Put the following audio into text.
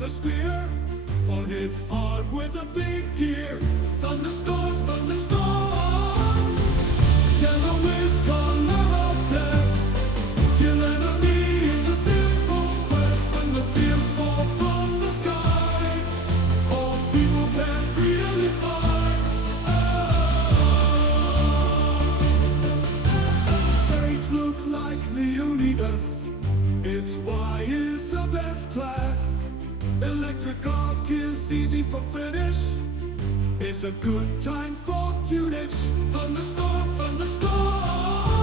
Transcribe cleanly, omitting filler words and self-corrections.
with a spear, fall hit hard with a big gear. Thunderstorm, thunderstorm, yellow is color of death. Kill enemies, a simple quest. When the spears fall from the sky, all people can really fly. Sage look like Leonidas, its why is the best class. Electric arc is easy for finish, it's a good time for Q-Ditch. Thunderstorm, thunderstorm,